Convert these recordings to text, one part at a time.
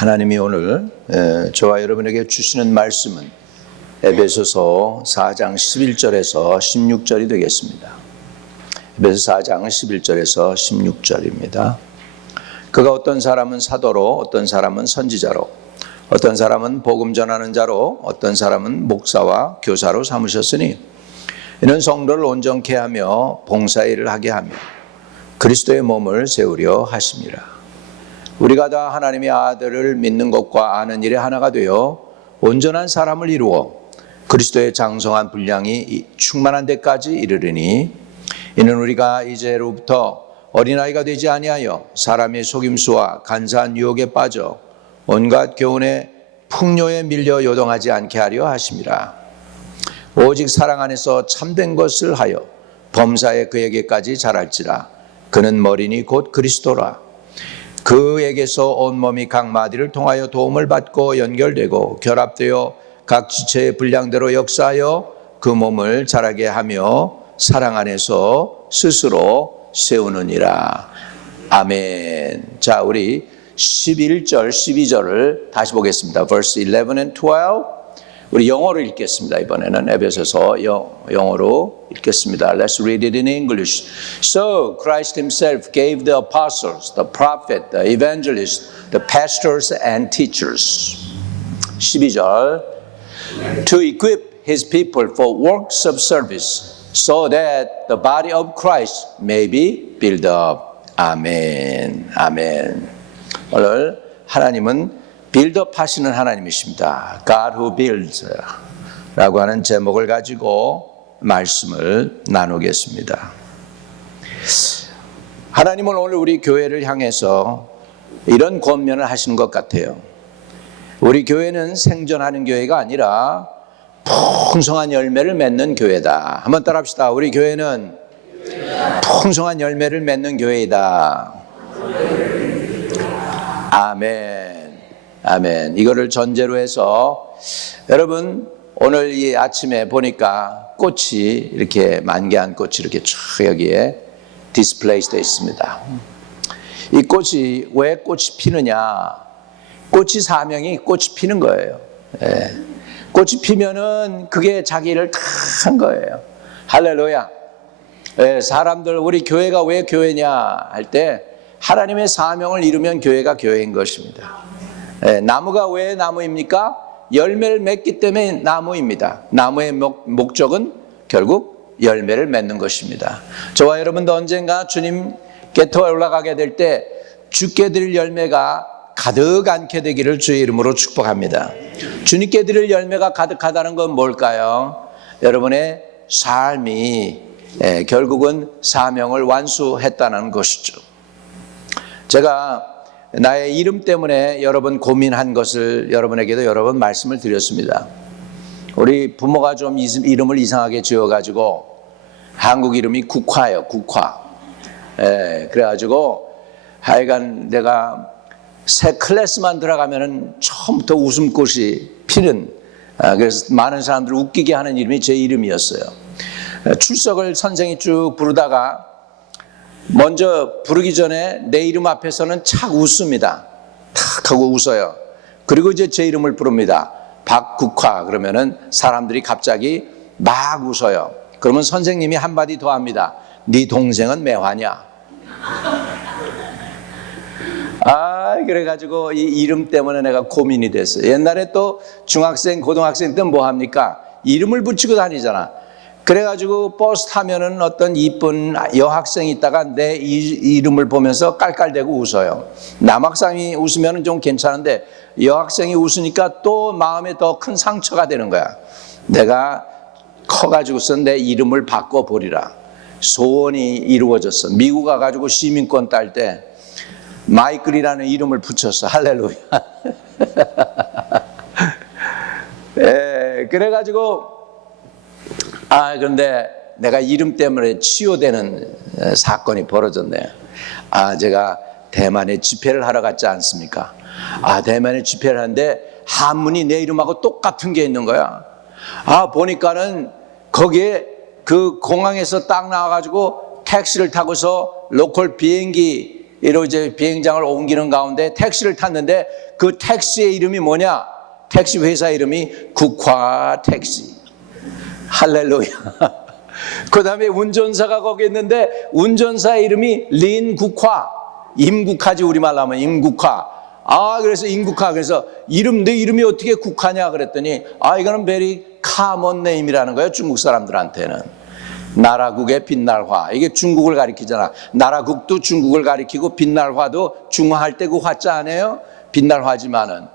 하나님이 오늘 저와 여러분에게 주시는 말씀은 에베소서 4장 11절에서 16절이 되겠습니다. 에베소 4장 11절에서 16절입니다. 그가 어떤 사람은 사도로, 어떤 사람은 선지자로, 어떤 사람은 복음 전하는 자로, 어떤 사람은 목사와 교사로 삼으셨으니 이는 성도를 온전케 하며 봉사일을 하게 하며 그리스도의 몸을 세우려 하심이라. 우리가 다 하나님의 아들을 믿는 것과 아는 일에 하나가 되어 온전한 사람을 이루어 그리스도의 장성한 분량이 충만한 데까지 이르르니 이는 우리가 이제로부터 어린아이가 되지 아니하여 사람의 속임수와 간사한 유혹에 빠져 온갖 교훈의 풍요에 밀려 요동하지 않게 하려 하심이라. 오직 사랑 안에서 참된 것을 하여 범사에 그에게까지 자랄지라. 그는 머리니 곧 그리스도라. 그에게서 온몸이 각 마디를 통하여 도움을 받고 연결되고 결합되어 각 지체의 분량대로 역사하여 그 몸을 자라게 하며 사랑 안에서 스스로 세우느니라. 아멘. 자, 우리 11절, 12절을 다시 보겠습니다. Verse 11 and 12. 우리 영어로 읽겠습니다. 이번에는 에베소서 영어로 읽겠습니다. Let's read it in English. So Christ himself gave the apostles, the prophet, the evangelists, the pastors and teachers. 12절. To equip his people for works of service so that the body of Christ may be built up. 아멘. 아멘. 오늘 하나님은 빌드업 하시는 하나님이십니다. God who builds 라고 하는 제목을 가지고 말씀을 나누겠습니다. 하나님은 오늘 우리 교회를 향해서 이런 권면을 하시는 것 같아요. 우리 교회는 생존하는 교회가 아니라 풍성한 열매를 맺는 교회다. 한번 따라 합시다. 우리 교회는 풍성한 열매를 맺는 교회이다. 아멘. 아멘. 이거를 전제로 해서 여러분 오늘 이 아침에 보니까 꽃이 이렇게 만개한 꽃이 이렇게 쫙 여기에 디스플레이 되어 있습니다. 이 꽃이 왜 꽃이 피느냐? 꽃이 사명이 꽃이 피는 거예요. 예. 꽃이 피면은 그게 자기 일을 다 한 거예요. 할렐루야. 예, 사람들 우리 교회가 왜 교회냐 할 때 하나님의 사명을 이루면 교회가 교회인 것입니다. 나무가 왜 나무입니까? 열매를 맺기 때문에 나무입니다. 나무의 목적은 결국 열매를 맺는 것입니다. 저와 여러분도 언젠가 주님 곁에 올라가게 될 때 주께 드릴 열매가 가득 않게 되기를 주의 이름으로 축복합니다. 주님께 드릴 열매가 가득하다는 건 뭘까요? 여러분의 삶이 결국은 사명을 완수했다는 것이죠. 제가 나의 이름 때문에 여러분 고민한 것을 여러분에게도 여러 번 말씀을 드렸습니다. 우리 부모가 좀 이름을 이상하게 지어가지고 한국 이름이 국화예요. 국화. 그래가지고 하여간 내가 새 클래스만 들어가면은 처음부터 웃음꽃이 피는 그래서 많은 사람들을 웃기게 하는 이름이 제 이름이었어요. 출석을 선생이 쭉 부르다가 먼저 부르기 전에 내 이름 앞에서는 착 웃습니다. 탁 하고 웃어요. 그리고 이제 제 이름을 부릅니다. 박국화 그러면은 사람들이 갑자기 막 웃어요. 그러면 선생님이 한마디 더 합니다. 네 동생은 매화냐? 그래가지고 이 이름 때문에 내가 고민이 됐어요. 옛날에 또 중학생, 고등학생 때는 뭐 합니까? 이름을 붙이고 다니잖아. 그래가지고 버스 타면은 어떤 이쁜 여학생이 있다가 내 이름을 보면서 깔깔대고 웃어요. 남학생이 웃으면 좀 괜찮은데 여학생이 웃으니까 또 마음에 더 큰 상처가 되는 거야. 내가 커가지고서 내 이름을 바꿔보리라. 소원이 이루어졌어. 미국 가가지고 시민권 딸 때 마이클이라는 이름을 붙였어. 할렐루야. 그래가지고 그런데 내가 이름 때문에 치유되는 사건이 벌어졌네요. 제가 대만에 집회를 하러 갔지 않습니까? 대만에 집회를 하는데 한문이 내 이름하고 똑같은 게 있는 거야. 보니까는 거기에 그 공항에서 딱 나와가지고 택시를 타고서 로컬 비행기 이로 이제 비행장을 옮기는 가운데 택시를 탔는데 그 택시의 이름이 뭐냐? 택시 회사 이름이 국화 택시. 할렐루야. 그 다음에 운전사가 거기 있는데 운전사 이름이 린국화. 임국화지, 우리말로 하면 임국화. 그래서 임국화. 그래서 내 이름이 어떻게 국화냐 그랬더니 이거는 very common name이라는 거예요, 중국 사람들한테는. 나라국의 빛날화. 이게 중국을 가리키잖아. 나라국도 중국을 가리키고 빛날화도 중화할 때 그 화자 아니에요? 빛날화지만은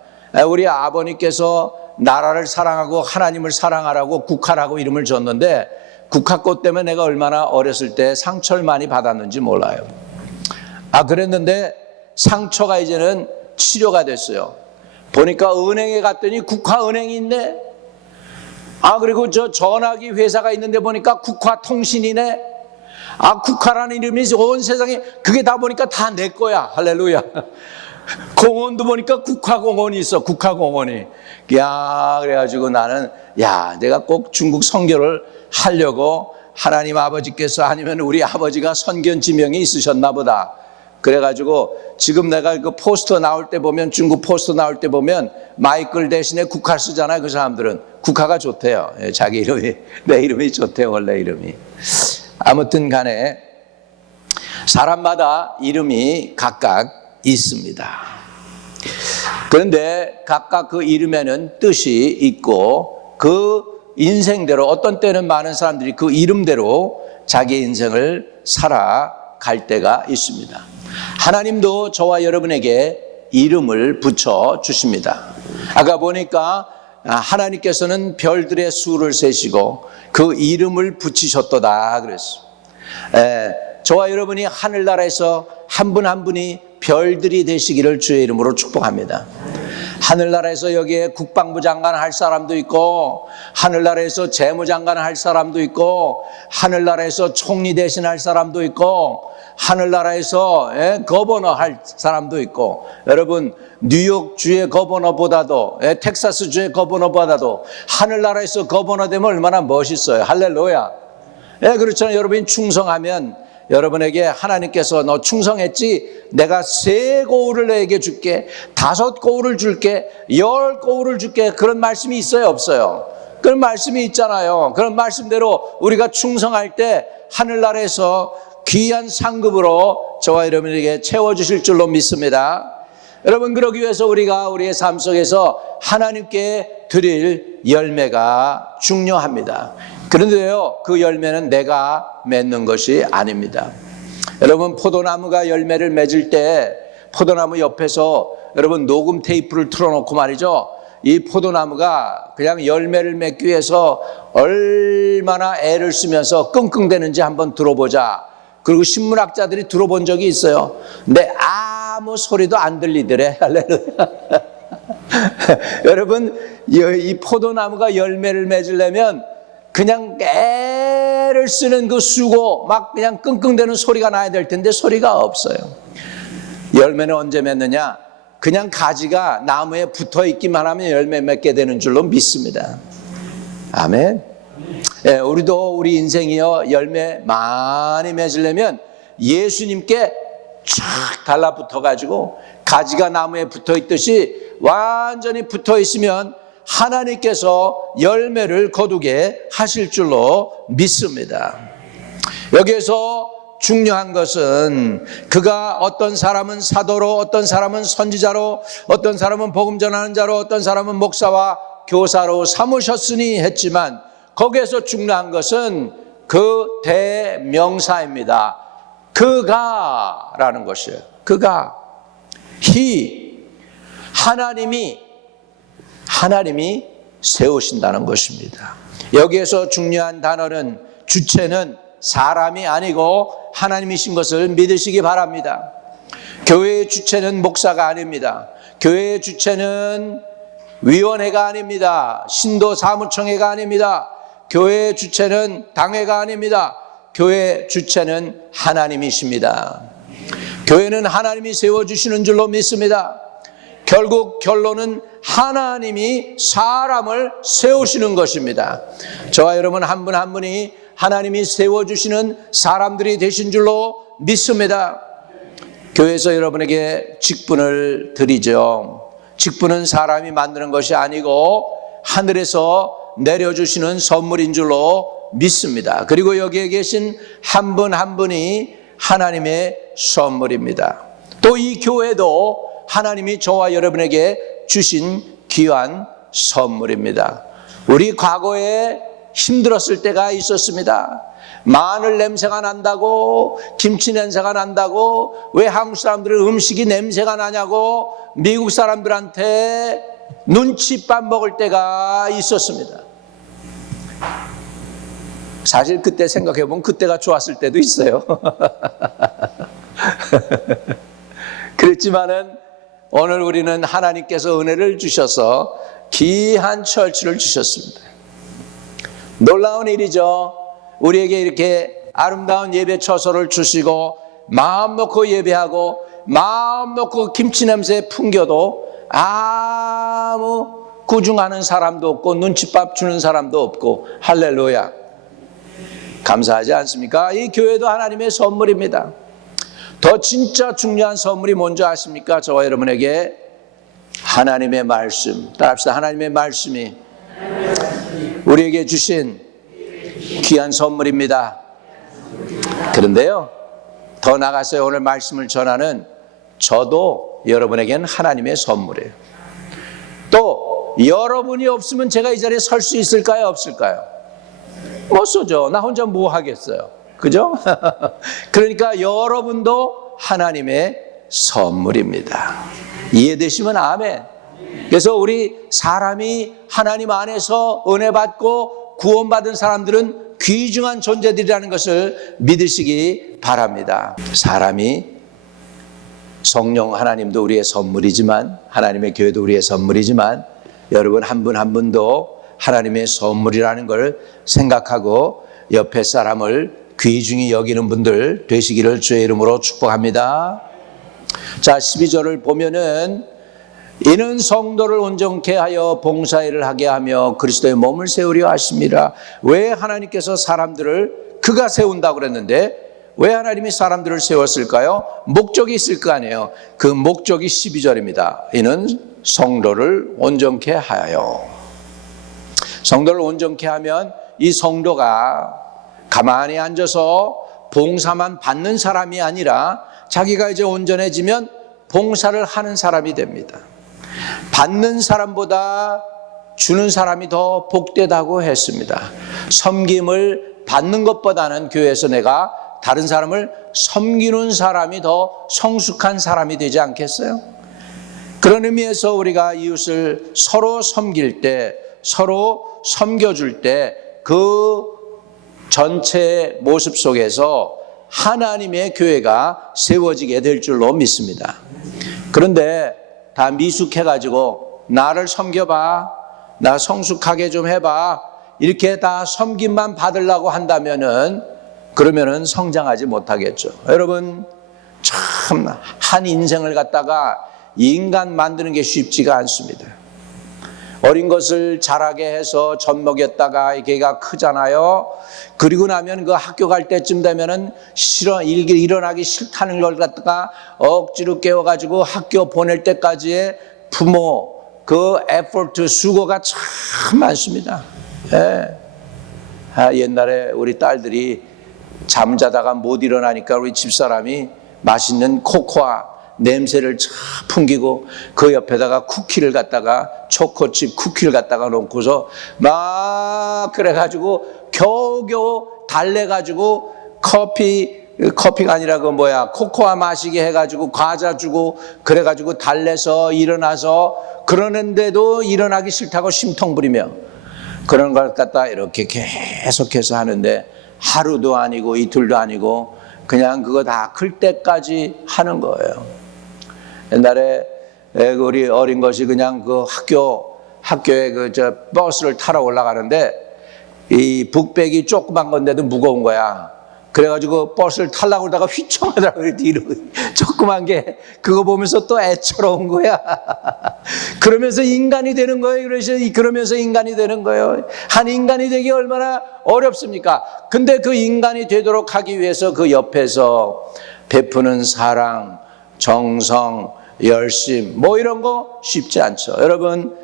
우리 아버님께서 나라를 사랑하고 하나님을 사랑하라고 국화라고 이름을 줬는데 국화꽃 때문에 내가 얼마나 어렸을 때 상처를 많이 받았는지 몰라요. 그랬는데 상처가 이제는 치료가 됐어요. 보니까 은행에 갔더니 국화은행이 있네. 그리고 저 전화기 회사가 있는데 보니까 국화통신이네. 국화라는 이름이 온 세상에 그게 다 보니까 다 내 거야. 할렐루야. 공원도 보니까 국화공원이 있어. 국화공원이. 그래가지고 나는 내가 꼭 중국 선교를 하려고 하나님 아버지께서 아니면 우리 아버지가 선견 지명이 있으셨나 보다. 그래가지고 지금 내가 그 포스터 나올 때 보면, 중국 포스터 나올 때 보면 마이클 대신에 국화 쓰잖아요. 그 사람들은 국화가 좋대요. 자기 이름이, 내 이름이 좋대요. 원래 이름이. 아무튼 간에 사람마다 이름이 각각 있습니다. 그런데 각각 그 이름에는 뜻이 있고 그 인생대로, 어떤 때는 많은 사람들이 그 이름대로 자기 인생을 살아갈 때가 있습니다. 하나님도 저와 여러분에게 이름을 붙여 주십니다. 아까 보니까 하나님께서는 별들의 수를 세시고 그 이름을 붙이셨도다 그랬어요. 저와 여러분이 하늘나라에서 한 분 한 분이 별들이 되시기를 주의 이름으로 축복합니다. 하늘나라에서 여기에 국방부 장관 할 사람도 있고, 하늘나라에서 재무장관 할 사람도 있고, 하늘나라에서 총리 대신 할 사람도 있고, 하늘나라에서 거버너 할 사람도 있고, 여러분 뉴욕 주의 거버너보다도, 텍사스 주의 거버너보다도 하늘나라에서 거버너 되면 얼마나 멋있어요. 할렐루야. 그렇잖아요. 여러분이 충성하면 여러분에게 하나님께서 너 충성했지? 내가 3고울을 너에게 줄게, 5고울을 줄게, 10고울을 줄게. 그런 말씀이 있어요, 없어요? 그런 말씀이 있잖아요. 그런 말씀대로 우리가 충성할 때 하늘나라에서 귀한 상급으로 저와 여러분에게 채워주실 줄로 믿습니다. 여러분, 그러기 위해서 우리가 우리의 삶 속에서 하나님께 드릴 열매가 중요합니다. 그런데요, 그 열매는 내가 맺는 것이 아닙니다. 여러분, 포도나무가 열매를 맺을 때 포도나무 옆에서 여러분 녹음 테이프를 틀어놓고 말이죠, 이 포도나무가 그냥 열매를 맺기 위해서 얼마나 애를 쓰면서 끙끙대는지 한번 들어보자. 그리고 신문학자들이 들어본 적이 있어요. 근데 아무 소리도 안 들리더래. 할렐루야. 여러분, 이 포도나무가 열매를 맺으려면 그냥 애를 쓰는 그 수고 막 그냥 끙끙대는 소리가 나야 될 텐데 소리가 없어요. 열매는 언제 맺느냐? 그냥 가지가 나무에 붙어 있기만 하면 열매 맺게 되는 줄로 믿습니다. 아멘. 우리도 우리 인생이요, 열매 많이 맺으려면 예수님께 쫙 달라붙어 가지고 가지가 나무에 붙어 있듯이 완전히 붙어 있으면 하나님께서 열매를 거두게 하실 줄로 믿습니다. 여기에서 중요한 것은 그가 어떤 사람은 사도로, 어떤 사람은 선지자로, 어떤 사람은 복음 전하는 자로, 어떤 사람은 목사와 교사로 삼으셨으니 했지만, 거기에서 중요한 것은 그 대명사입니다. 그가라는 것이에요. 그가, 하나님이 세우신다는 것입니다. 여기에서 중요한 단어는, 주체는 사람이 아니고 하나님이신 것을 믿으시기 바랍니다. 교회의 주체는 목사가 아닙니다. 교회의 주체는 위원회가 아닙니다. 신도 사무총회가 아닙니다. 교회의 주체는 당회가 아닙니다. 교회의 주체는 하나님이십니다. 교회는 하나님이 세워주시는 줄로 믿습니다. 결국 결론은 하나님이 사람을 세우시는 것입니다. 저와 여러분 한 분 한 분이 하나님이 세워주시는 사람들이 되신 줄로 믿습니다. 교회에서 여러분에게 직분을 드리죠. 직분은 사람이 만드는 것이 아니고 하늘에서 내려주시는 선물인 줄로 믿습니다. 그리고 여기에 계신 한 분 한 분이 하나님의 선물입니다. 또 이 교회도 하나님이 저와 여러분에게 주신 귀한 선물입니다. 우리 과거에 힘들었을 때가 있었습니다. 마늘 냄새가 난다고, 김치 냄새가 난다고, 왜 한국 사람들은 음식이 냄새가 나냐고 미국 사람들한테 눈칫밥 먹을 때가 있었습니다. 사실 그때 생각해보면 그때가 좋았을 때도 있어요. 그렇지만은 오늘 우리는 하나님께서 은혜를 주셔서 귀한 처치를 주셨습니다. 놀라운 일이죠. 우리에게 이렇게 아름다운 예배 처소를 주시고 마음 놓고 예배하고 마음 놓고 김치 냄새 풍겨도 아무 구중하는 사람도 없고 눈칫밥 주는 사람도 없고 할렐루야. 감사하지 않습니까? 이 교회도 하나님의 선물입니다. 더 진짜 중요한 선물이 뭔지 아십니까? 저와 여러분에게 하나님의 말씀. 따라합시다. 하나님의 말씀이 우리에게 주신 귀한 선물입니다. 그런데요, 더 나가서 오늘 말씀을 전하는 저도 여러분에게는 하나님의 선물이에요. 또 여러분이 없으면 제가 이 자리에 설 수 있을까요? 없을까요? 못 서죠. 나 혼자 뭐 하겠어요. 그죠? 그러니까 여러분도 하나님의 선물입니다. 이해되시면 아멘. 그래서 우리 사람이 하나님 안에서 은혜 받고 구원받은 사람들은 귀중한 존재들이라는 것을 믿으시기 바랍니다. 사람이 성령 하나님도 우리의 선물이지만, 하나님의 교회도 우리의 선물이지만, 여러분 한 분 한 분도 하나님의 선물이라는 걸 생각하고 옆에 사람을 귀중히 여기는 분들 되시기를 주의 이름으로 축복합니다. 자, 12절을 보면은 이는 성도를 온전케 하여 봉사일을 하게 하며 그리스도의 몸을 세우려 하심이라. 왜 하나님께서 사람들을 그가 세운다고 그랬는데 왜 하나님이 사람들을 세웠을까요? 목적이 있을 거 아니에요. 그 목적이 12절입니다. 이는 성도를 온전케 하여. 성도를 온전케 하면 이 성도가 가만히 앉아서 봉사만 받는 사람이 아니라 자기가 이제 온전해지면 봉사를 하는 사람이 됩니다. 받는 사람보다 주는 사람이 더 복되다고 했습니다. 섬김을 받는 것보다는 교회에서 내가 다른 사람을 섬기는 사람이 더 성숙한 사람이 되지 않겠어요? 그런 의미에서 우리가 이웃을 서로 섬길 때, 서로 섬겨줄 때 그 전체 모습 속에서 하나님의 교회가 세워지게 될 줄로 믿습니다. 그런데 다 미숙해가지고 나를 섬겨봐, 나 성숙하게 좀 해봐, 이렇게 다 섬김만 받으려고 한다면은 그러면은 성장하지 못하겠죠. 여러분 참 한 인생을 갖다가 인간 만드는 게 쉽지가 않습니다. 어린 것을 자라게 해서 젖먹였다가 걔가 크잖아요. 그리고 나면 그 학교 갈 때쯤 되면은 일어나기 싫다는 걸 갖다가 억지로 깨워가지고 학교 보낼 때까지의 부모 그 에포트 수고가 참 많습니다. 예. 옛날에 우리 딸들이 잠자다가 못 일어나니까 우리 집사람이 맛있는 코코아 냄새를 참 풍기고 그 옆에다가 쿠키를 갖다가 초코칩 쿠키를 갖다가 놓고서 막 그래가지고 겨우겨우 달래가지고 커피가 아니라 그 코코아 마시게 해가지고 과자 주고 그래가지고 달래서 일어나서 그러는데도 일어나기 싫다고 심통 부리며 그런 걸 갖다 이렇게 계속해서 하는데 하루도 아니고 이틀도 아니고 그냥 그거 다 클 때까지 하는 거예요. 옛날에 우리 어린 것이 그냥 그 학교에 버스를 타러 올라가는데 이 북백이 조그만 건데도 무거운 거야. 그래가지고 버스를 타려고 그러다가 휘청하더라고요. 뒤로 조그만 게 그거 보면서 또 애처로운 거야. 그러면서 인간이 되는 거예요. 그러면서 인간이 되는 거예요. 한 인간이 되기 얼마나 어렵습니까? 근데 그 인간이 되도록 하기 위해서 그 옆에서 베푸는 사랑, 정성, 열심, 뭐 이런 거 쉽지 않죠. 여러분,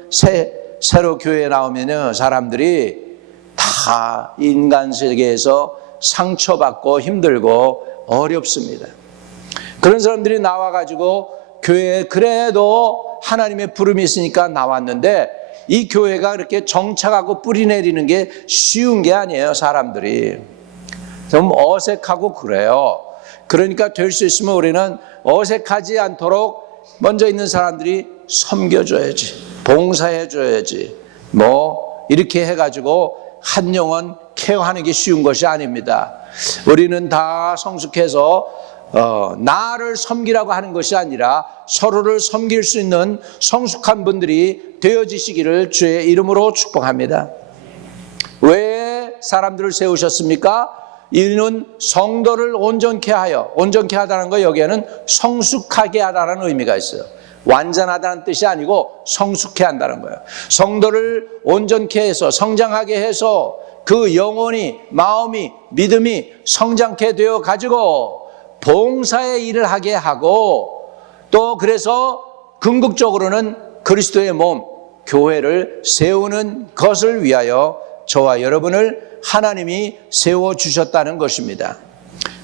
새로 교회에 나오면은 사람들이 다 인간 세계에서 상처받고 힘들고 어렵습니다. 그런 사람들이 나와가지고 교회에 그래도 하나님의 부름이 있으니까 나왔는데, 이 교회가 그렇게 정착하고 뿌리 내리는 게 쉬운 게 아니에요. 사람들이 좀 어색하고 그래요. 그러니까 될 수 있으면 우리는 어색하지 않도록 먼저 있는 사람들이 섬겨줘야지, 봉사해줘야지, 뭐 이렇게 해가지고 한 영혼 케어하는 게 쉬운 것이 아닙니다. 우리는 다 성숙해서 나를 섬기라고 하는 것이 아니라 서로를 섬길 수 있는 성숙한 분들이 되어지시기를 주의 이름으로 축복합니다. 왜 사람들을 세우셨습니까? 이는 성도를 온전케 하여, 온전케 하다는 거 여기에는 성숙하게 하다라는 의미가 있어요. 완전하다는 뜻이 아니고 성숙해 한다는 거예요. 성도를 온전케 해서, 성장하게 해서 그 영혼이, 마음이, 믿음이 성장케 되어 가지고 봉사의 일을 하게 하고, 또 그래서 궁극적으로는 그리스도의 몸, 교회를 세우는 것을 위하여 저와 여러분을 하나님이 세워주셨다는 것입니다.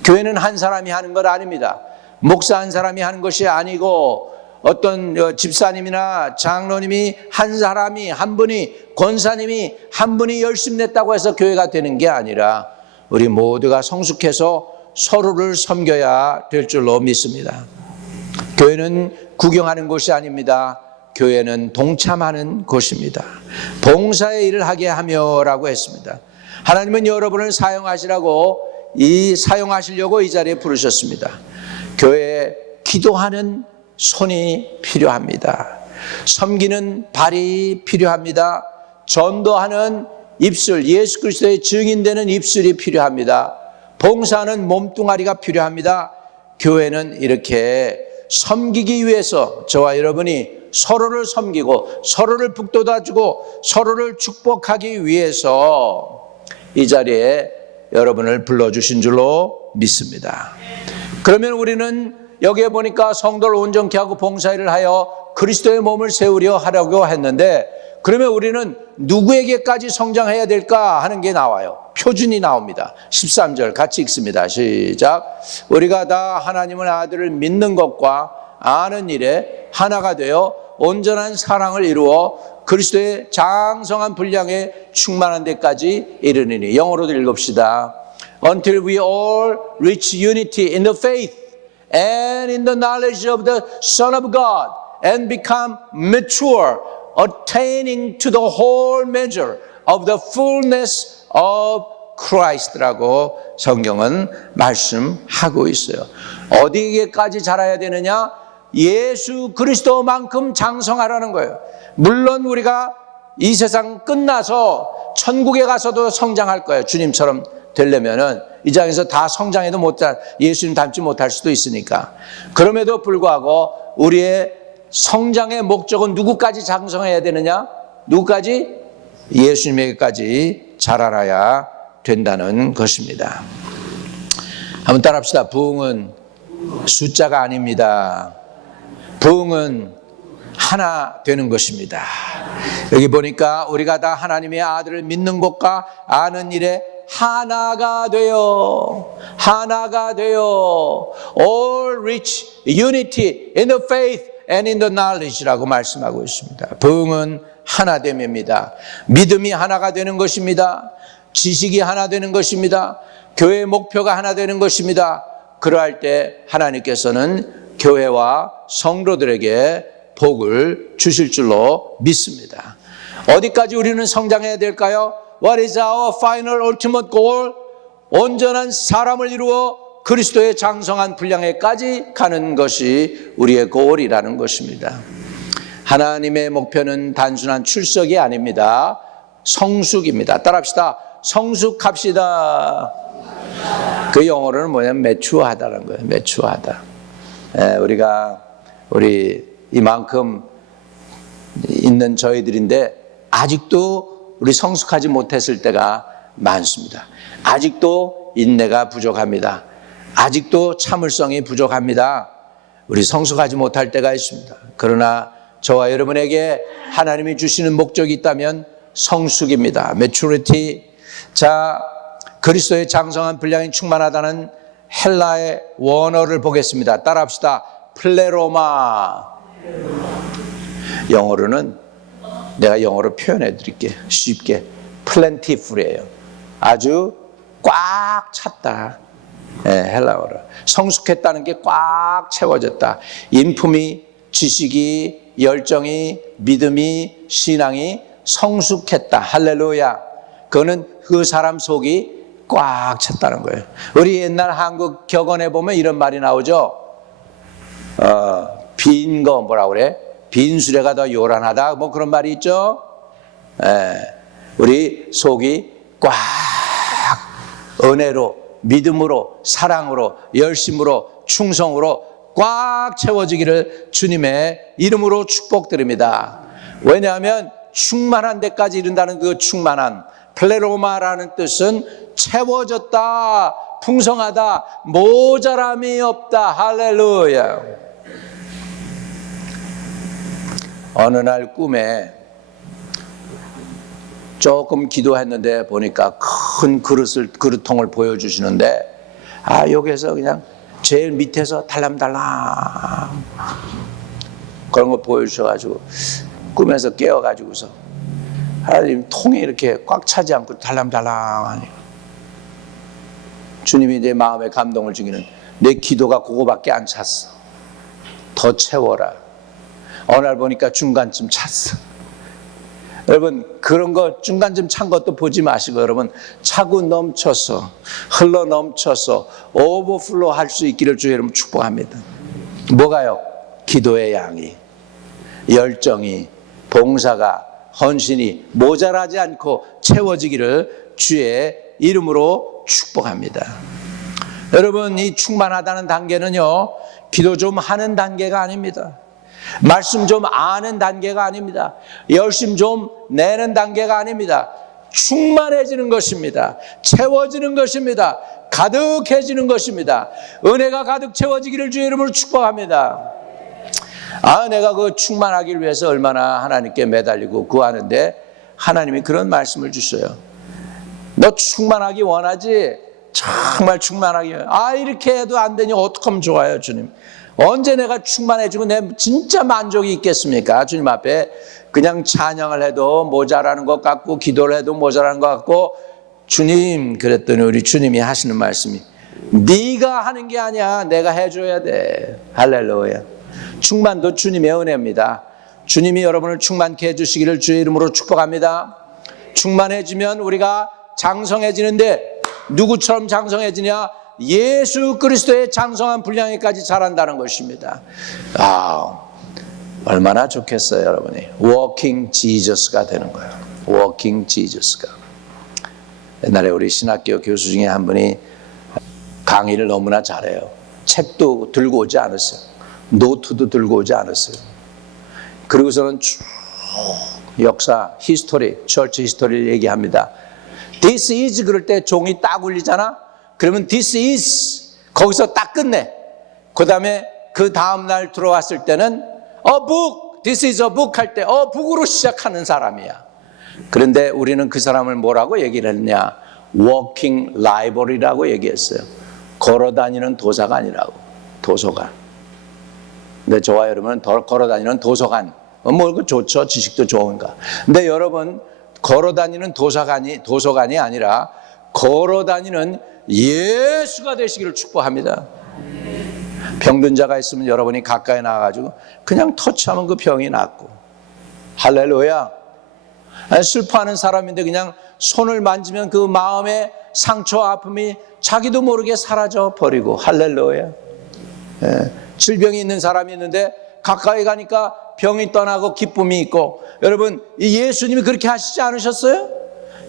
교회는 한 사람이 하는 것 아닙니다. 목사 한 사람이 하는 것이 아니고, 어떤 집사님이나 장로님이 한 사람이, 한 분이, 권사님이 한 분이 열심냈다고 해서 교회가 되는 게 아니라 우리 모두가 성숙해서 서로를 섬겨야 될 줄로 믿습니다. 교회는 구경하는 곳이 아닙니다. 교회는 동참하는 곳입니다. 봉사의 일을 하게 하며라고 했습니다. 하나님은 여러분을 사용하시려고 이 자리에 부르셨습니다. 교회에 기도하는 손이 필요합니다. 섬기는 발이 필요합니다. 전도하는 입술, 예수 그리스도의 증인되는 입술이 필요합니다. 봉사하는 몸뚱아리가 필요합니다. 교회는 이렇게 섬기기 위해서 저와 여러분이 서로를 섬기고 서로를 북돋아주고 서로를 축복하기 위해서 이 자리에 여러분을 불러주신 줄로 믿습니다. 그러면 우리는 여기에 보니까 성도를 온전케 하고 봉사일을 하여 그리스도의 몸을 세우려 하려고 했는데, 그러면 우리는 누구에게까지 성장해야 될까 하는 게 나와요. 표준이 나옵니다. 13절 같이 읽습니다. 시작. 우리가 다 하나님의 아들을 믿는 것과 아는 일에 하나가 되어 온전한 사랑을 이루어 그리스도의 장성한 분량에 충만한 데까지 이르느니. 영어로도 읽읍시다. Until we all reach unity in the faith and in the knowledge of the Son of God and become mature, attaining to the whole measure of the fullness of Christ라고 성경은 말씀하고 있어요. 어디에까지 자라야 되느냐? 예수 그리스도만큼 장성하라는 거예요. 물론 우리가 이 세상 끝나서 천국에 가서도 성장할 거예요. 주님처럼 되려면은 이 장에서 다 성장해도 예수님 닮지 못할 수도 있으니까. 그럼에도 불구하고 우리의 성장의 목적은 누구까지 장성해야 되느냐? 누구까지? 예수님에게까지 자라나야 된다는 것입니다. 한번 따라합시다. 부흥은 숫자가 아닙니다. 부흥은 하나 되는 것입니다. 여기 보니까 우리가 다 하나님의 아들을 믿는 것과 아는 일에 하나가 되어 all reach unity in the faith and in the knowledge라고 말씀하고 있습니다. 부흥은 하나됨입니다. 믿음이 하나가 되는 것입니다. 지식이 하나 되는 것입니다. 교회의 목표가 하나 되는 것입니다. 그러할 때 하나님께서는 교회와 성도들에게 복을 주실 줄로 믿습니다. 어디까지 우리는 성장해야 될까요? What is our final ultimate goal? 온전한 사람을 이루어 그리스도의 장성한 분량에까지 가는 것이 우리의 goal이라는 것입니다. 하나님의 목표는 단순한 출석이 아닙니다. 성숙입니다. 따라합시다. 성숙합시다. 그 영어로는 뭐냐면 매추어하다는 거예요. 매추어하다. 우리 이만큼 있는 저희들인데 아직도 우리 성숙하지 못했을 때가 많습니다. 아직도 인내가 부족합니다. 아직도 참을성이 부족합니다. 우리 성숙하지 못할 때가 있습니다. 그러나 저와 여러분에게 하나님이 주시는 목적이 있다면 성숙입니다. maturity. 자, 그리스도의 장성한 분량이 충만하다는 헬라의 원어를 보겠습니다. 따라합시다. 플레로마. 영어로는 내가 영어로 표현해 드릴게요. 쉽게. plentiful이에요. 아주 꽉 찼다. 헬라어로. 성숙했다는 게 꽉 채워졌다. 인품이, 지식이, 열정이, 믿음이, 신앙이 성숙했다. 할렐루야. 그거는 그 사람 속이 꽉 찼다는 거예요. 우리 옛날 한국 격언에 보면 이런 말이 나오죠. 빈 거 뭐라 그래? 빈 수레가 더 요란하다. 뭐 그런 말이 있죠. 우리 속이 꽉 은혜로, 믿음으로, 사랑으로, 열심으로, 충성으로 꽉 채워지기를 주님의 이름으로 축복드립니다. 왜냐하면 충만한 데까지 이른다는 그 충만한, 플레로마라는 뜻은 채워졌다, 풍성하다, 모자람이 없다. 할렐루야. 어느 날 꿈에 조금 기도했는데 보니까 큰 그릇통을 보여주시는데, 여기에서 그냥 제일 밑에서 달랑달랑 그런 거 보여주셔가지고 꿈에서 깨어가지고서 하나님 통이 이렇게 꽉 차지 않고 달랑달랑하니 주님이 내 마음에 감동을 주기는 내 기도가 그거밖에 안 찼어. 더 채워라. 어느 날 보니까 중간쯤 찼어. 여러분 그런 거 중간쯤 찬 것도 보지 마시고 여러분 차고 넘쳐서 흘러 넘쳐서 오버플로 할 수 있기를 주의 이름 축복합니다. 뭐가요? 기도의 양이, 열정이, 봉사가, 헌신이 모자라지 않고 채워지기를 주의 이름으로 축복합니다. 여러분 이 충만하다는 단계는요, 기도 좀 하는 단계가 아닙니다. 말씀 좀 아는 단계가 아닙니다. 열심 좀 내는 단계가 아닙니다. 충만해지는 것입니다. 채워지는 것입니다. 가득해지는 것입니다. 은혜가 가득 채워지기를 주의 이름으로 축복합니다. 내가 그 충만하기를 위해서 얼마나 하나님께 매달리고 구하는데 하나님이 그런 말씀을 주셔요. 너 충만하기 원하지? 정말 충만하기 원하지? 이렇게 해도 안 되니 어떡하면 좋아요, 주님? 언제 내가 충만해지고 내 진짜 만족이 있겠습니까? 주님 앞에 그냥 찬양을 해도 모자라는 것 같고 기도를 해도 모자라는 것 같고, 주님, 그랬더니 우리 주님이 하시는 말씀이 네가 하는 게 아니야, 내가 해줘야 돼. 할렐루야. 충만도 주님의 은혜입니다. 주님이 여러분을 충만케 해주시기를 주의 이름으로 축복합니다. 충만해지면 우리가 장성해지는데 누구처럼 장성해지냐? 예수 그리스도의 장성한 분량에까지 자란다는 것입니다. 얼마나 좋겠어요, 여러분이. Walking Jesus가 되는 거예요. Walking Jesus가. 옛날에 우리 신학교 교수 중에 한 분이 강의를 너무나 잘해요. 책도 들고 오지 않았어요. 노트도 들고 오지 않았어요. 그리고서는 쭉 역사, 히스토리, 처치 히스토리를 얘기합니다. This is 그럴 때 종이 딱 울리잖아. 그러면 this is 거기서 딱 끝내. 그 다음에 그 다음날 들어왔을 때는 a book, this is a book 할 때 book으로 시작하는 사람이야. 그런데 우리는 그 사람을 뭐라고 얘기를 했냐? walking library라고 얘기했어요. 걸어다니는 도서가 아니라고. 도서관. 근데 저와 여러분은 걸어다니는 도서관. 뭐 좋죠. 지식도 좋은가. 근데 여러분 걸어다니는 도서관이 아니라 걸어다니는 예수가 되시기를 축복합니다. 병든 자가 있으면 여러분이 가까이 나가가지고 그냥 터치하면 그 병이 낫고. 할렐루야. 슬퍼하는 사람인데 그냥 손을 만지면 그 마음의 상처와 아픔이 자기도 모르게 사라져 버리고. 할렐루야. 질병이 있는 사람이 있는데 가까이 가니까 병이 떠나고 기쁨이 있고. 여러분 이 예수님이 그렇게 하시지 않으셨어요?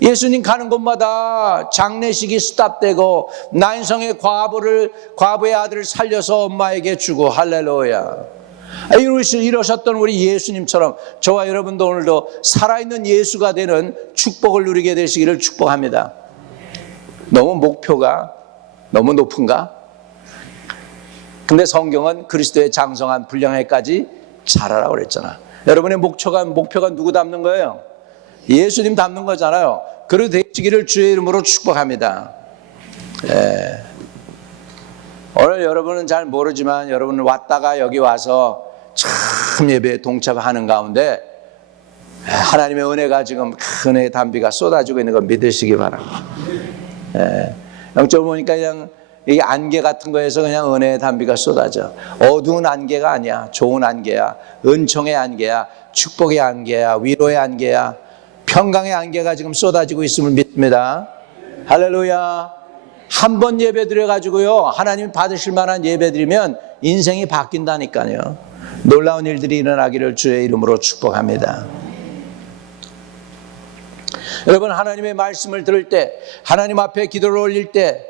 예수님 가는 곳마다 장례식이 스탑되고 난성의 과부의 아들을 살려서 엄마에게 주고. 할렐루야. 이러셨던 우리 예수님처럼 저와 여러분도 오늘도 살아있는 예수가 되는 축복을 누리게 되시기를 축복합니다. 너무 목표가 너무 높은가? 근데 성경은 그리스도의 장성한 분량에까지 자라라고 그랬잖아. 여러분의 목표가 누구 닮는 거예요? 예수님 닮는 거잖아요. 그리고 되시기를 주의 이름으로 축복합니다. 오늘 여러분은 잘 모르지만 여러분은 왔다가 여기 와서 참 예배에 동참하는 가운데 하나님의 은혜가 지금 큰 은혜의 단비가 쏟아지고 있는 걸 믿으시기 바랍니다. 영적으로 보니까 그냥 이 안개 같은 거에서 그냥 은혜의 단비가 쏟아져. 어두운 안개가 아니야. 좋은 안개야. 은총의 안개야. 축복의 안개야. 위로의 안개야. 평강의 안개가 지금 쏟아지고 있음을 믿습니다. 할렐루야. 한 번 예배 드려가지고요, 하나님 받으실 만한 예배 드리면 인생이 바뀐다니까요. 놀라운 일들이 일어나기를 주의 이름으로 축복합니다. 여러분, 하나님의 말씀을 들을 때, 하나님 앞에 기도를 올릴 때,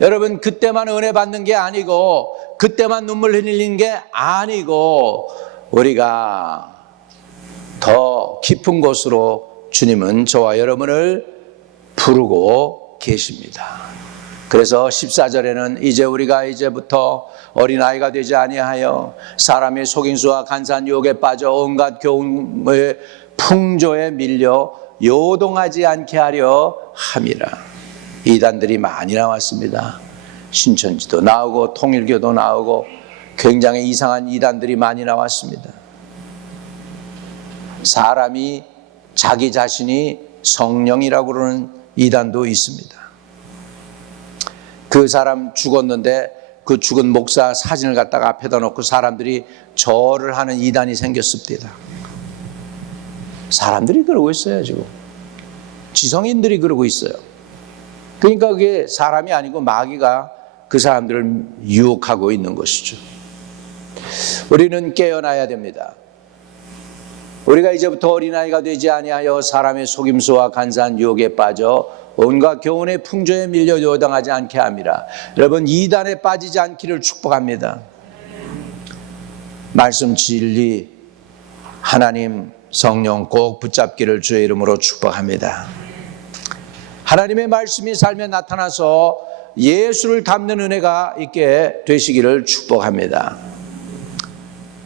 여러분 그때만 은혜 받는 게 아니고, 그때만 눈물 흘리는 게 아니고, 우리가 더 깊은 곳으로 주님은 저와 여러분을 부르고 계십니다. 그래서 14절에는 이제 우리가 이제부터 어린아이가 되지 아니하여 사람의 속임수와 간사한 유혹에 빠져 온갖 교훈의 풍조에 밀려 요동하지 않게 하려 함이라. 이단들이 많이 나왔습니다. 신천지도 나오고 통일교도 나오고 굉장히 이상한 이단들이 많이 나왔습니다. 사람이 자기 자신이 성령이라고 그러는 이단도 있습니다. 그 사람 죽었는데 그 죽은 목사 사진을 갖다가 앞에다 놓고 사람들이 절을 하는 이단이 생겼습니다. 사람들이 그러고 있어요. 지금 지성인들이 그러고 있어요. 그러니까 그게 사람이 아니고 마귀가 그 사람들을 유혹하고 있는 것이죠. 우리는 깨어나야 됩니다. 우리가 이제부터 어린아이가 되지 아니하여 사람의 속임수와 간사한 유혹에 빠져 온갖 교훈의 풍조에 밀려 요동하지 않게 함이라. 여러분, 이단에 빠지지 않기를 축복합니다. 말씀, 진리, 하나님, 성령 꼭 붙잡기를 주의 이름으로 축복합니다. 하나님의 말씀이 삶에 나타나서 예수를 닮는 은혜가 있게 되시기를 축복합니다.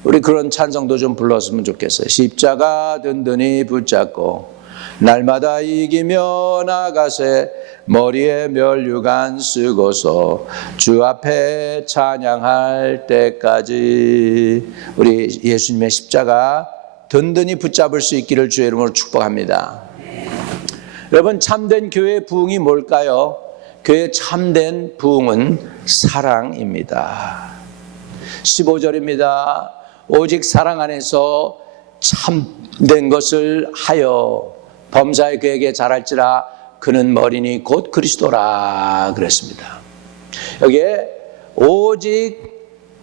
우리 그런 찬송도 좀 불렀으면 좋겠어요. 십자가 든든히 붙잡고 날마다 이기며 나가세 머리에 면류관 쓰고서 주 앞에 찬양할 때까지. 우리 예수님의 십자가 든든히 붙잡을 수 있기를 주의 이름으로 축복합니다. 여러분, 참된 교회의 부흥이 뭘까요? 교회의 참된 부흥은 사랑입니다. 15절입니다. 오직 사랑 안에서 참된 것을 하여 범사에 그에게 잘할지라 그는 머리니 곧 그리스도라 그랬습니다. 여기에 오직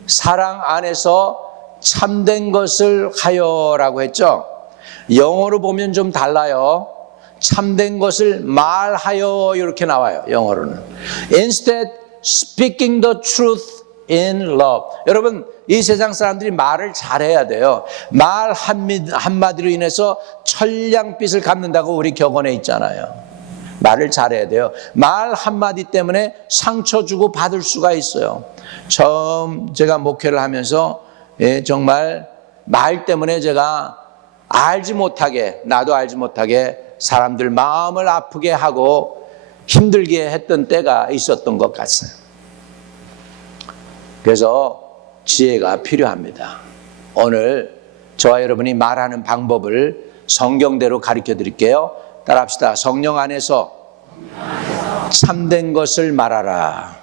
사랑 안에서 참된 것을 하여라고 했죠. 영어로 보면 좀 달라요. 참된 것을 말하여 이렇게 나와요. 영어로는 Instead speaking the truth in love. 여러분, 이 세상 사람들이 말을 잘해야 돼요. 말 한마디로 인해서 천냥빚을 갚는다고 우리 격언에 있잖아요. 말을 잘해야 돼요. 말 한마디 때문에 상처 주고 받을 수가 있어요. 처음 제가 목회를 하면서 정말 말 때문에 제가 나도 알지 못하게 사람들 마음을 아프게 하고 힘들게 했던 때가 있었던 것 같아요. 그래서 지혜가 필요합니다. 오늘 저와 여러분이 말하는 방법을 성경대로 가르쳐 드릴게요. 따라합시다. 성령 안에서 참된 것을 말하라.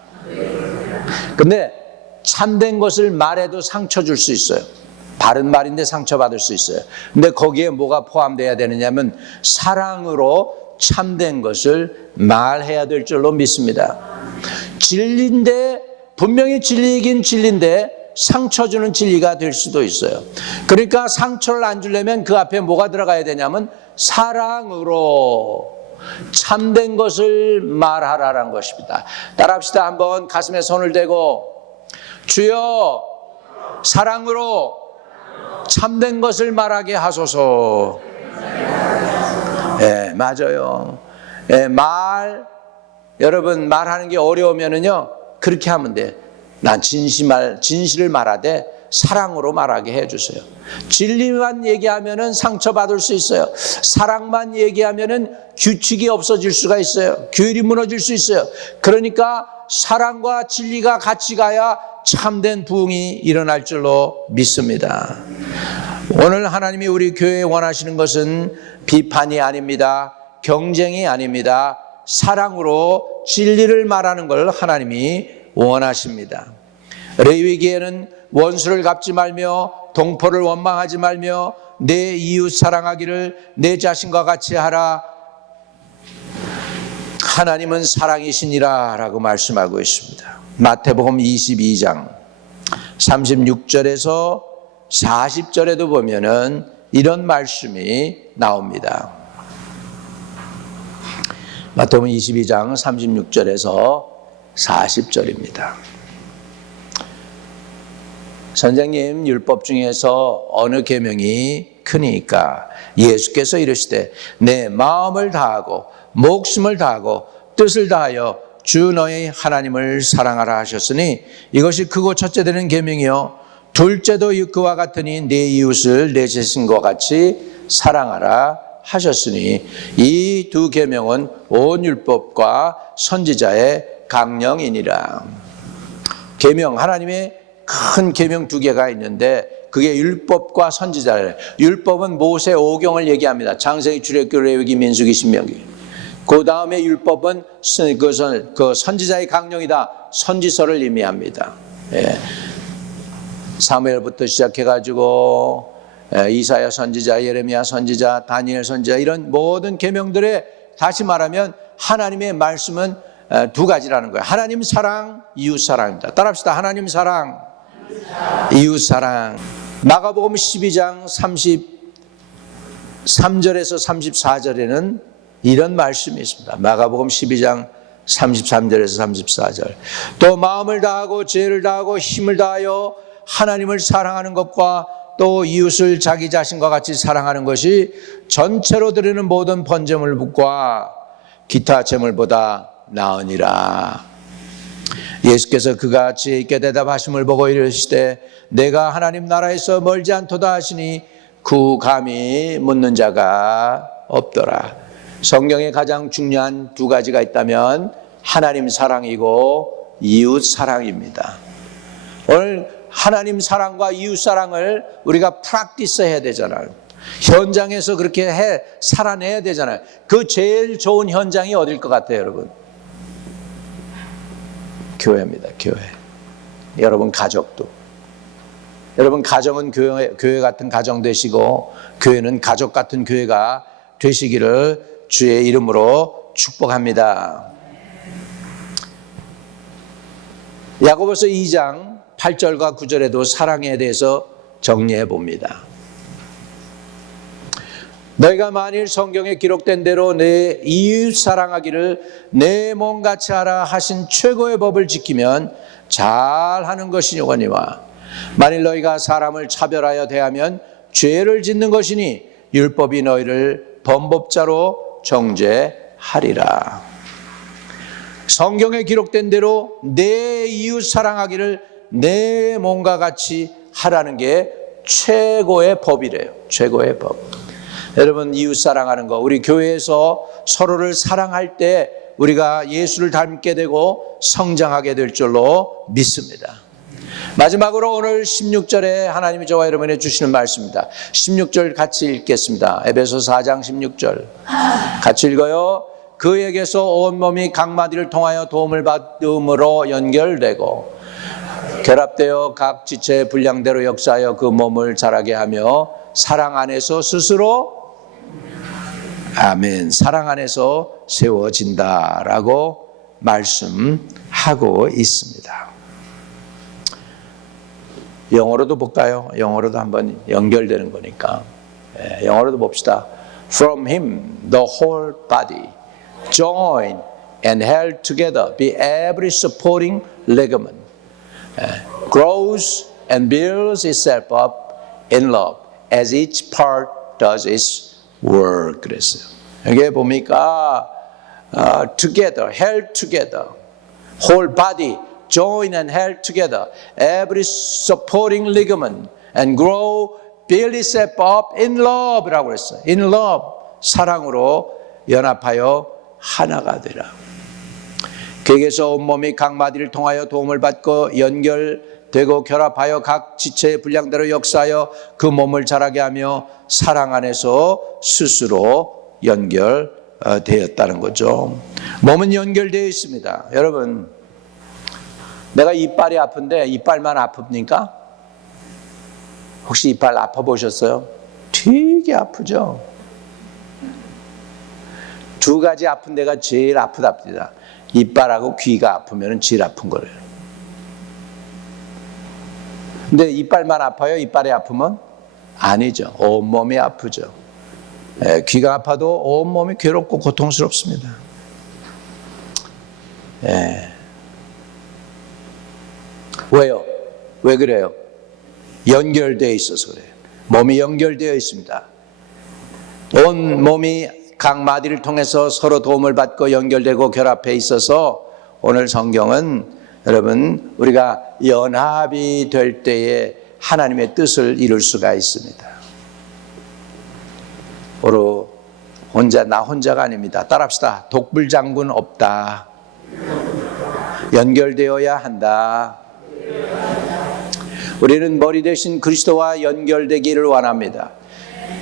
근데 참된 것을 말해도 상처 줄 수 있어요. 바른 말인데 상처받을 수 있어요. 근데 거기에 뭐가 포함되어야 되느냐면 사랑으로 참된 것을 말해야 될 줄로 믿습니다. 진리인데, 분명히 진리이긴 진리인데 상처 주는 진리가 될 수도 있어요. 그러니까 상처를 안 주려면 그 앞에 뭐가 들어가야 되냐면 사랑으로 참된 것을 말하라는 것입니다. 따라합시다. 한번 가슴에 손을 대고 주여 사랑으로 참된 것을 말하게 하소서. 예, 맞아요. 예, 여러분 말하는 게 어려우면은요 그렇게 하면 돼. 난 진실을 말하되 사랑으로 말하게 해주세요. 진리만 얘기하면은 상처받을 수 있어요. 사랑만 얘기하면은 규칙이 없어질 수가 있어요. 규율이 무너질 수 있어요. 그러니까 사랑과 진리가 같이 가야 참된 부흥이 일어날 줄로 믿습니다. 오늘 하나님이 우리 교회에 원하시는 것은 비판이 아닙니다. 경쟁이 아닙니다. 사랑으로 진리를 말하는 걸 하나님이 원하십니다. 레위기에는 원수를 갚지 말며 동포를 원망하지 말며 내 이웃 사랑하기를 내 자신과 같이 하라. 하나님은 사랑이시니라 라고 말씀하고 있습니다. 마태복음 22장 36절에서 40절에도 보면은 이런 말씀이 나옵니다. 마태복음 22장 36절에서 40절입니다. 선생님, 율법 중에서 어느 계명이 크니까? 예수께서 이르시되 내 마음을 다하고 목숨을 다하고 뜻을 다하여 주 너의 하나님을 사랑하라 하셨으니 이것이 크고 첫째 되는 계명이요 둘째도 그와 같으니 내 이웃을 내 자신과 같이 사랑하라 하셨으니 이 두 계명은 온 율법과 선지자의 강령이니라. 계명, 하나님의 큰 계명 두 개가 있는데 그게 율법과 선지자를. 율법은 모세 오경을 얘기합니다. 창세기, 출애굽기, 레위기, 민수기, 신명기. 그 다음에 율법은 그 선지자의 강령이다. 선지서를 의미합니다. 예. 사무엘부터 시작해가지고 이사야 선지자, 예레미야 선지자, 다니엘 선지자 이런 모든 계명들에 다시 말하면 하나님의 말씀은 두 가지라는 거예요. 하나님 사랑, 이웃 사랑입니다. 따라합시다. 하나님 사랑, 이웃 사랑. 마가복음 12장 33절에서 34절에는 이런 말씀이 있습니다. 마가복음 12장 33절에서 34절. 또 마음을 다하고 죄를 다하고 힘을 다하여 하나님을 사랑하는 것과 또 이웃을 자기 자신과 같이 사랑하는 것이 전체로 드리는 모든 번제물과 기타 제물보다 나으니라. 예수께서 그가 지혜 있게 대답하심을 보고 이르시되 내가 하나님 나라에서 멀지 않도다 하시니 그 감히 묻는 자가 없더라. 성경에 가장 중요한 두 가지가 있다면 하나님 사랑이고 이웃 사랑입니다. 오늘 하나님 사랑과 이웃 사랑을 우리가 프랙티스 해야 되잖아요. 현장에서 그렇게 살아내야 되잖아요. 그 제일 좋은 현장이 어딜 것 같아요, 여러분? 교회입니다, 교회. 여러분 가족도. 여러분 가정은 교회 같은 가정 되시고 교회는 가족 같은 교회가 되시기를 주의 이름으로 축복합니다. 야고보서 2장 8절과 9절에도 사랑에 대해서 정리해 봅니다. 너희가 만일 성경에 기록된 대로 내 이웃 사랑하기를 내 몸같이 하라 하신 최고의 법을 지키면 잘하는 것이니와 만일 너희가 사람을 차별하여 대하면 죄를 짓는 것이니 율법이 너희를 범법자로 정죄하리라. 성경에 기록된 대로 내 이웃 사랑하기를 내 몸과 같이 하라는 게 최고의 법이래요. 최고의 법. 여러분 이웃 사랑하는 거, 우리 교회에서 서로를 사랑할 때 우리가 예수를 닮게 되고 성장하게 될 줄로 믿습니다. 마지막으로 오늘 16절에 하나님이 저와 여러분에게 주시는 말씀입니다. 16절 같이 읽겠습니다. 에베소 4장 16절 같이 읽어요. 그에게서 온몸이 각 마디를 통하여 도움을 받음으로 연결되고 결합되어 각 지체의 분량대로 역사하여 그 몸을 자라게 하며 사랑 안에서 스스로 아멘, 사랑 안에서 세워진다라고 말씀하고 있습니다. 영어로도 볼까요? 영어로도 한번 연결되는 거니까 영어로도 봅시다. From him the whole body joined and held together by every supporting ligament grows and builds itself up in love as each part does its work. 그랬어요. 여기에 보니까 together, held together, whole body, join and held together every supporting ligament and grow, build itself up in love라고 그랬어요. In love, 사랑으로 연합하여 하나가 되라. 그에게서 온몸이 각 마디를 통하여 도움을 받고 연결되고 결합하여 각 지체의 분량대로 역사하여 그 몸을 자라게 하며 사랑 안에서 스스로 연결되었다는 거죠. 몸은 연결되어 있습니다. 여러분, 내가 이빨이 아픈데 이빨만 아픕니까? 혹시 이빨 아파 보셨어요? 되게 아프죠. 두 가지 아픈 데가 제일 아프답니다. 이빨하고 귀가 아프면 제일 아픈 거래요. 근데 이빨만 아파요? 이빨이 아프면? 아니죠. 온몸이 아프죠. 귀가 아파도 온몸이 괴롭고 고통스럽습니다. 왜요? 왜 그래요? 연결되어 있어서 그래요. 몸이 연결되어 있습니다. 온 몸이 각 마디를 통해서 서로 도움을 받고 연결되고 결합해 있어서 오늘 성경은 여러분 우리가 연합이 될 때에 하나님의 뜻을 이룰 수가 있습니다. 바로 나 혼자가 아닙니다. 따라합시다. 독불장군 없다. 연결되어야 한다. 우리는 머리 대신 그리스도와 연결되기를 원합니다.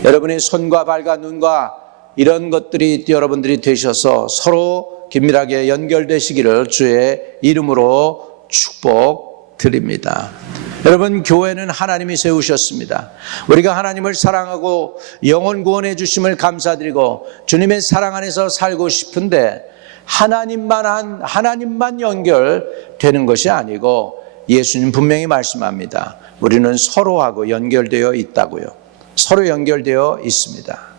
여러분의 손과 발과 눈과 이런 것들이 여러분들이 되셔서 서로 긴밀하게 연결되시기를 주의 이름으로 축복드립니다. 여러분, 교회는 하나님이 세우셨습니다. 우리가 하나님을 사랑하고 영혼 구원해 주심을 감사드리고 주님의 사랑 안에서 살고 싶은데 하나님만 연결되는 것이 아니고 예수님 분명히 말씀합니다. 우리는 서로하고 연결되어 있다고요. 서로 연결되어 있습니다.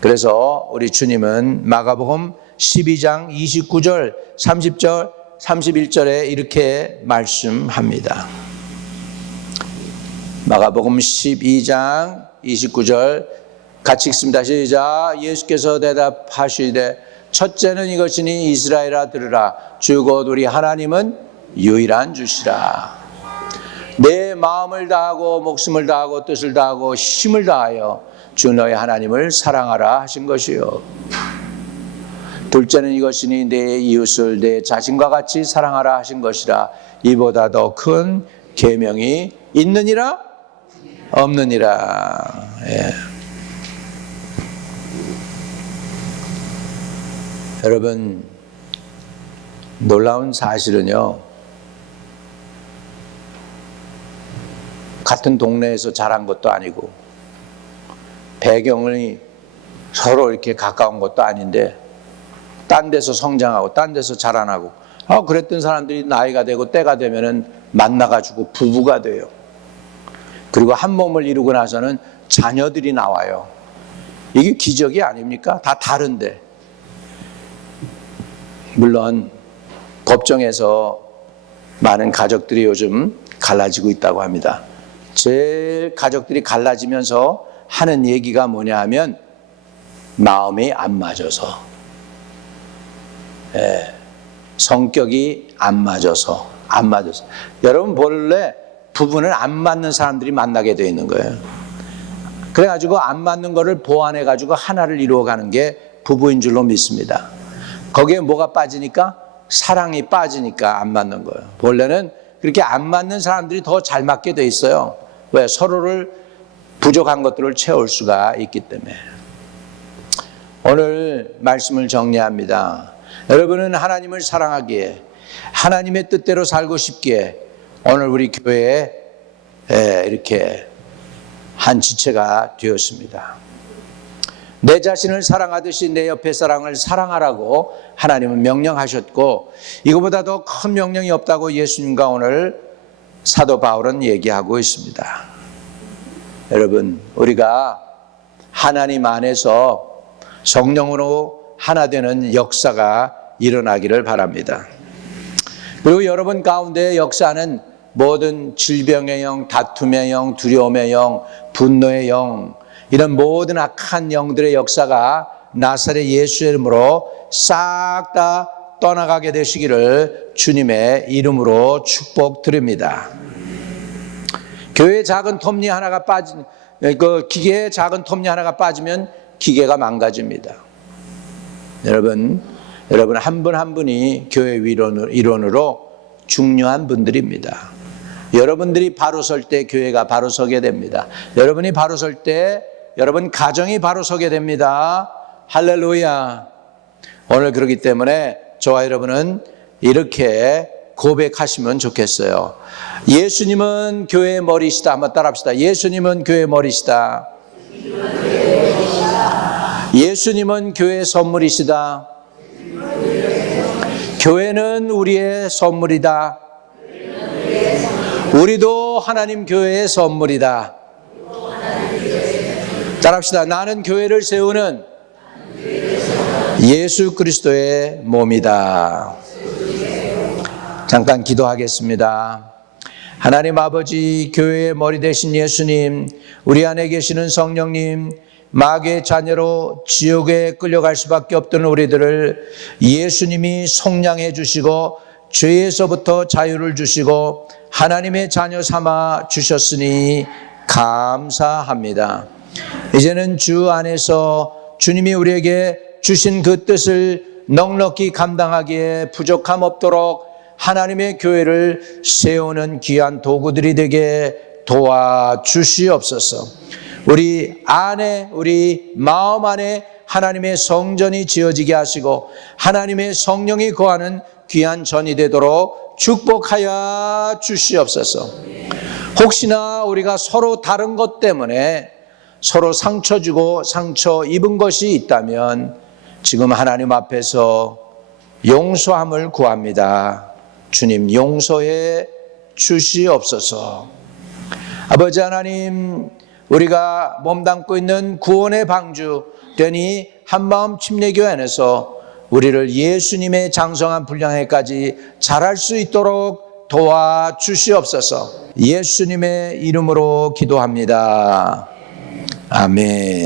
그래서 우리 주님은 마가복음 12장 29절, 30절, 31절에 이렇게 말씀합니다. 마가복음 12장 29절 같이 읽습니다. 시작. 예수께서 대답하시되 첫째는 이것이니 이스라엘아 들으라. 주 곧 우리 하나님은 유일한 주시라. 내 마음을 다하고 목숨을 다하고 뜻을 다하고 힘을 다하여 주 너의 하나님을 사랑하라 하신 것이요. 둘째는 이것이니 내 이웃을 내 자신과 같이 사랑하라 하신 것이라. 이보다 더 큰 계명이 있느니라 없느니라. 여러분, 놀라운 사실은요, 같은 동네에서 자란 것도 아니고 배경이 서로 이렇게 가까운 것도 아닌데 딴 데서 성장하고 딴 데서 자라나고 그랬던 사람들이 나이가 되고 때가 되면은 만나가지고 부부가 돼요. 그리고 한 몸을 이루고 나서는 자녀들이 나와요. 이게 기적이 아닙니까? 다 다른데. 물론 법정에서 많은 가족들이 요즘 갈라지고 있다고 합니다. 제일 가족들이 갈라지면서 하는 얘기가 뭐냐 하면 마음이 안 맞아서, 성격이 안 맞아서. 여러분 본래 부부는 안 맞는 사람들이 만나게 되어 있는 거예요. 그래가지고 안 맞는 거를 보완해가지고 하나를 이루어가는 게 부부인 줄로 믿습니다. 거기에 뭐가 빠지니까? 사랑이 빠지니까 안 맞는 거예요. 본래는 그렇게 안 맞는 사람들이 더 잘 맞게 돼 있어요. 왜? 서로를 부족한 것들을 채울 수가 있기 때문에. 오늘 말씀을 정리합니다. 여러분은 하나님을 사랑하기에 하나님의 뜻대로 살고 싶기에 오늘 우리 교회에 이렇게 한 지체가 되었습니다. 내 자신을 사랑하듯이 내 옆에 사람을 사랑하라고 하나님은 명령하셨고 이거보다 더 큰 명령이 없다고 예수님과 오늘 사도 바울은 얘기하고 있습니다. 여러분, 우리가 하나님 안에서 성령으로 하나 되는 역사가 일어나기를 바랍니다. 그리고 여러분 가운데 역사는 모든 질병의 영, 다툼의 영, 두려움의 영, 분노의 영, 이런 모든 악한 영들의 역사가 나사렛 예수의 이름으로 싹 다 떠나가게 되시기를 주님의 이름으로 축복드립니다. 교회의 작은 톱니 하나가 기계의 작은 톱니 하나가 빠지면 기계가 망가집니다. 여러분 한 분 한 분이 교회 일원으로 중요한 분들입니다. 여러분들이 바로 설 때 교회가 바로 서게 됩니다. 여러분이 바로 설 때 여러분 가정이 바로 서게 됩니다. 할렐루야. 오늘 그렇기 때문에 저와 여러분은 이렇게 고백하시면 좋겠어요. 예수님은 교회의 머리시다. 한번 따라합시다. 예수님은 교회의 머리시다. 예수님은 교회의 선물이시다. 교회는 우리의 선물이다. 우리도 하나님 교회의 선물이다. 따라합시다. 나는 교회를 세우는 예수 그리스도의 몸이다. 잠깐 기도하겠습니다. 하나님 아버지, 교회의 머리 되신 예수님, 우리 안에 계시는 성령님, 마귀의 자녀로 지옥에 끌려갈 수밖에 없던 우리들을 예수님이 속량해 주시고 죄에서부터 자유를 주시고 하나님의 자녀 삼아 주셨으니 감사합니다. 이제는 주 안에서 주님이 우리에게 주신 그 뜻을 넉넉히 감당하기에 부족함 없도록 하나님의 교회를 세우는 귀한 도구들이 되게 도와주시옵소서. 우리 안에, 우리 마음 안에 하나님의 성전이 지어지게 하시고 하나님의 성령이 거하는 귀한 전이 되도록 축복하여 주시옵소서. 혹시나 우리가 서로 다른 것 때문에 서로 상처 주고 상처 입은 것이 있다면 지금 하나님 앞에서 용서함을 구합니다. 주님 용서해 주시옵소서. 아버지 하나님, 우리가 몸담고 있는 구원의 방주 되니 한마음 침례교회 안에서 우리를 예수님의 장성한 분량에까지 자랄 수 있도록 도와주시옵소서. 예수님의 이름으로 기도합니다. 아멘.